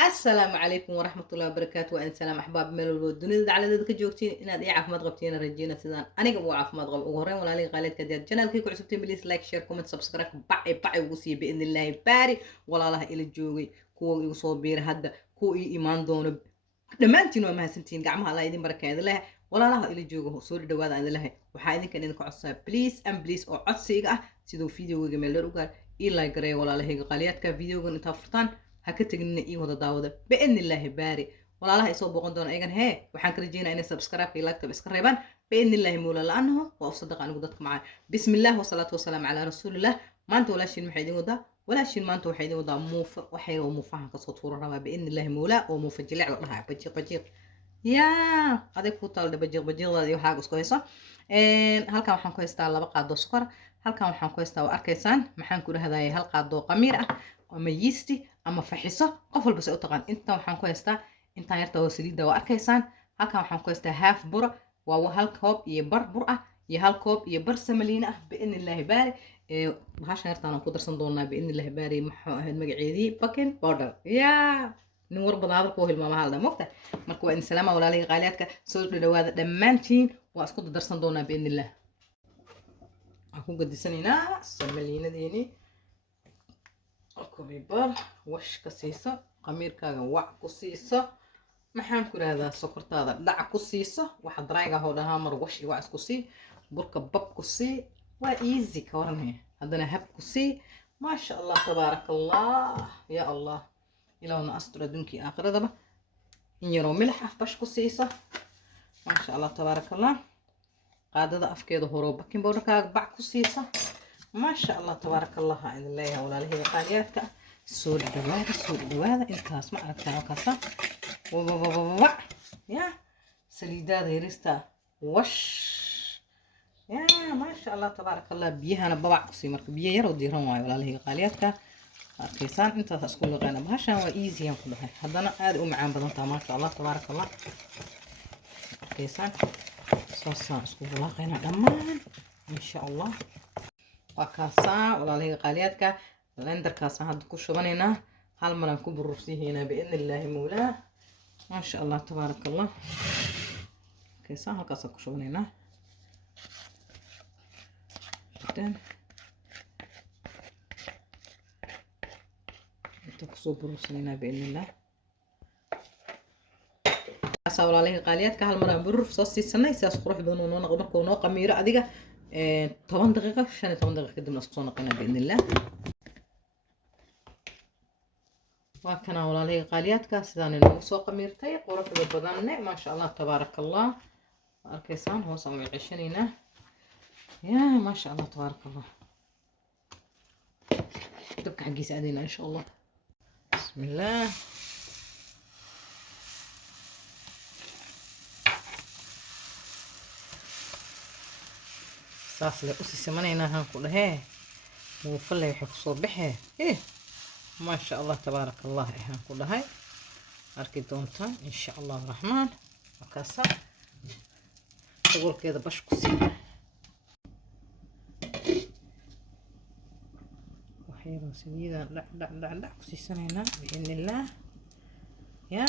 السلام عليكم ورحمة الله وبركاته وأن سلام أحباب ميل والدنيا على ذلك جوجتين إن أدي عافمد قبتين رجينا سيدان أنا قبوا عافمد قب وهرين ولا لي غاليت كديات جنال كيكو عسبتين بليس لايك شير كومنت سبسكرايب باعي وسي بإذن الله باري ولا الله إلى الجوي كو يصوبير هدا كو إيمان دون dhammaantiin waa mahadsantihiin gacmaha alla idin barakeeda leh walaalaha ila jooga soo dhawaada aan lehay waxaa idinkan idinku codsaa please and please oo codsiga ah sidoo videoga meel dheer u gaar ii like gareeya walaalahayga qaaliyaadka videogan intaa furtaan ha ka teginina ii wada daawada biidni illaahi baari walaalaha isoo booqan doona iyagan hee waxaan ka rajeynaa inay subscribe iyo like iska reebaan biidni illaahi mawla la-aanaho waa u sadaqa anigu dadka macaa bismillaah wasalaatu wasalaamu calaa rasuulillaah maanta walaashiin maxay idin wadaa walaashiin maanta waxay idin wadaa muufa waxay oo muufahan kasoo tuura rabaa biidni illaahi mawlaa oo muufa jilic la dhahaa bajiiq yaa adig ku taaldha bajiiqdaada iyo waxaaga isku hayso halkan waxaan ku haystaa 2 qaado sokor halkan waxaan ku haystaa waa arkaysaan maxaan ku dhahdaayay 1 qaado qamiir ah ama yeast ama faxiso qof walba say u taqaan inta waxaan ku haystaa intaan yarta oo saliida waa arkaysaan halkan waxaan ku haystaa half bur waa 1 koob iyo bar bur ah iyo 1 koob iyo bar samaliina ah biidni illaahi baari bahashan yartaan ku darsan doonaa biidni illaahi baari maxuu ahayd magaceedii baking powder yaa nin war badan hadalkoo hilmaama halda mogta marka waa in salaama walaaliga qaaliyaadka soo dhawaada dhammaantiin waa isku darsan doonaa biidni illaah waxaan ku gadisanaynaa samaliinadeeni kumibar wash ka siiso qamiirkaaga wac ku siiso maxaan ku rahdaa sokortaada dhac ku siiso waxa darayga hoo dhahaa mar wash iyo wac isku sii burka bab ku sii waa easy ka waranaya haddana hab ku sii maasha allah tabaaraka allah ya allah ilaahuna astur adduunkii aakhiradaba in yaroo milix ah bash ku siiso maasha allah tabaaraka allah qaadada afkeeda horoo baking powderkaaga bac ku siiso maasha allah tabaaraka allah ha idin leeyahay walaalahayga qaaliyaadka soo dhawaada intaas ma aragtaa halkaasa wac ya saliidaada yarista wash ya maasha allah tabaaraka allah biyahana babac ku sii marka biyo yaroo diiran waayo walaalahayga qaaliyaadka arkaysaan intaas isku liqayna bahashan waa easy aan ku dhahay haddana aad u macaan badan tahay maasha allah tabaaraka allah arkaysaan soosaan isku liqayna dhammaan insha allah waa kaasaa walaalahayga qaaliyaadka blenderkaasaan hadda ku shubanaynaa hal maraan ku burursiihaynaa biidni illaahi mawlaa maasha allah tabaaraka allah arkaysaan halkaasaan ku shubanaynaa kusoo burursanayna biidni illaah kaasaa walaalahayga qaaliyaadka hal maraan burur soo siisanay sidaas qurux badan oo noo noqdo markuu noo qamiiro adiga 10 daqiiqo 15 daqiiqo kadibna isku soo noqonaa biidni illaah waa kana walaalahayga qaaliyaadka sidaan inoogu soo qamiirtay quruxda badanne maasha allah tabaaraka allah arkaysaan hoos aan u ceshanaynaa yaa maasha allah tabaaraka allah dabka xaggiisa aadayna insha allah بسم الله صاص لي أسي سمنينا هنقول هي وفلي يحب صبحه إيه ما شاء الله تبارك الله إيه هنقول هاي أركي دونتان إن شاء الله الرحمن وكاسة تقول كذا بشكسي وحيرو سيدا لا كسي سنينا بإذن الله يا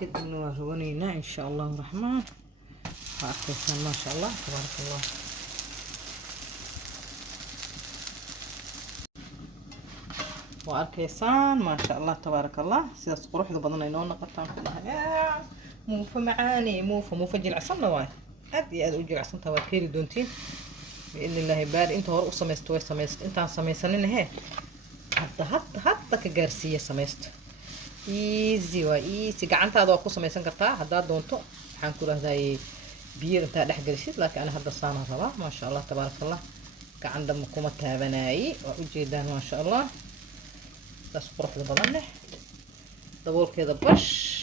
كده نورونينا إن شاء الله الرحمن وأحسن ما شاء الله تبارك الله وأركيسان ما شاء الله تبارك الله سيدا قروح ذو بدنا ينون نقطان كلها موفى معاني موفى جيل عصمنا واي أدي أجي عصم توكيل دونتين بإذن الله باري أنت هو سمست وين سمست أنت عن سميسنين هي حتى كجارسية سمست إيزي وإيزي قعنت هذا أقول سميسن كرتا هذا دونتو حنقول هذا بير أنت دح جريشيت لكن أنا هذا صانع ربا ما شاء الله تبارك الله كعند مقومة بناي وأجيدا ما شاء الله بس قرح لبضنه دبول كذا بش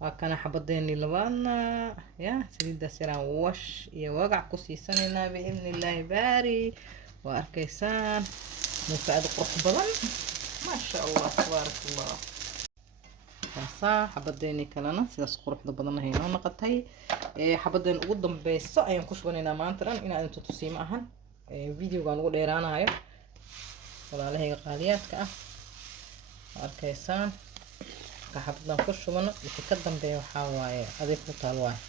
وكان حبضيني لبانا يا سيدا سيران وش يا وقع كسي سننا بإذن الله باري وأركيسان مفاد قرح بضن ما شاء الله تبارك الله صح حبضيني كلنا سيدا قرح بضن هنا نقطعي حبضين قدام بس أيام كشبنا ما أنترن إن أنتو تسيم أهن فيديو كان قول إيران هاي ولا عليه قاليات كأ arkaysaan ka xabadaan ku shubano wixii ka dambeeya waxaa waaye adeeg ku taal waaye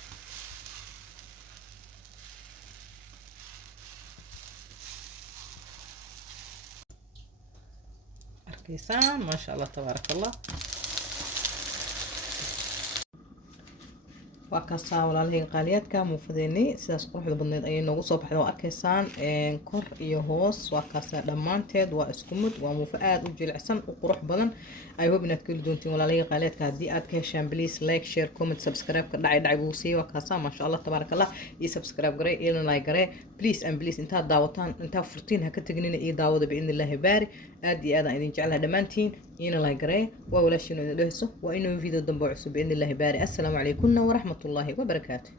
arkaysaan maasha allah tabaaraka allah waa kaasaa walaalahayga qaaliyaadka muufadeennay sidaas quruxda badneed ayay noogu soo baxday oo arkaysaan kor iyo hoos waa kaasaa dhammaanteed waa isku mid waa muufa aad u jilicsan u qurux badan ay hope inaad ka heli doontiin walaalahayga qaaliyaadka haddii aad ka heshaan please like share comment subscribe ka dhacay buu siiyey waa kaasaa maasha allah tabaaraka allah iyo subscribe garee iyo like garee please and please intaad daawataan intaa furtiin ha ka tegnina iyo daawada biidnillaahi baari aad iyo aad aan idin jeclahay dhammaantiin iyana like garee waa walaashiina idin dhehayso waa inuu video dambe cusub biidnillaahi baari assalaamu calaykum waraxmatullaahi wabarakaatuh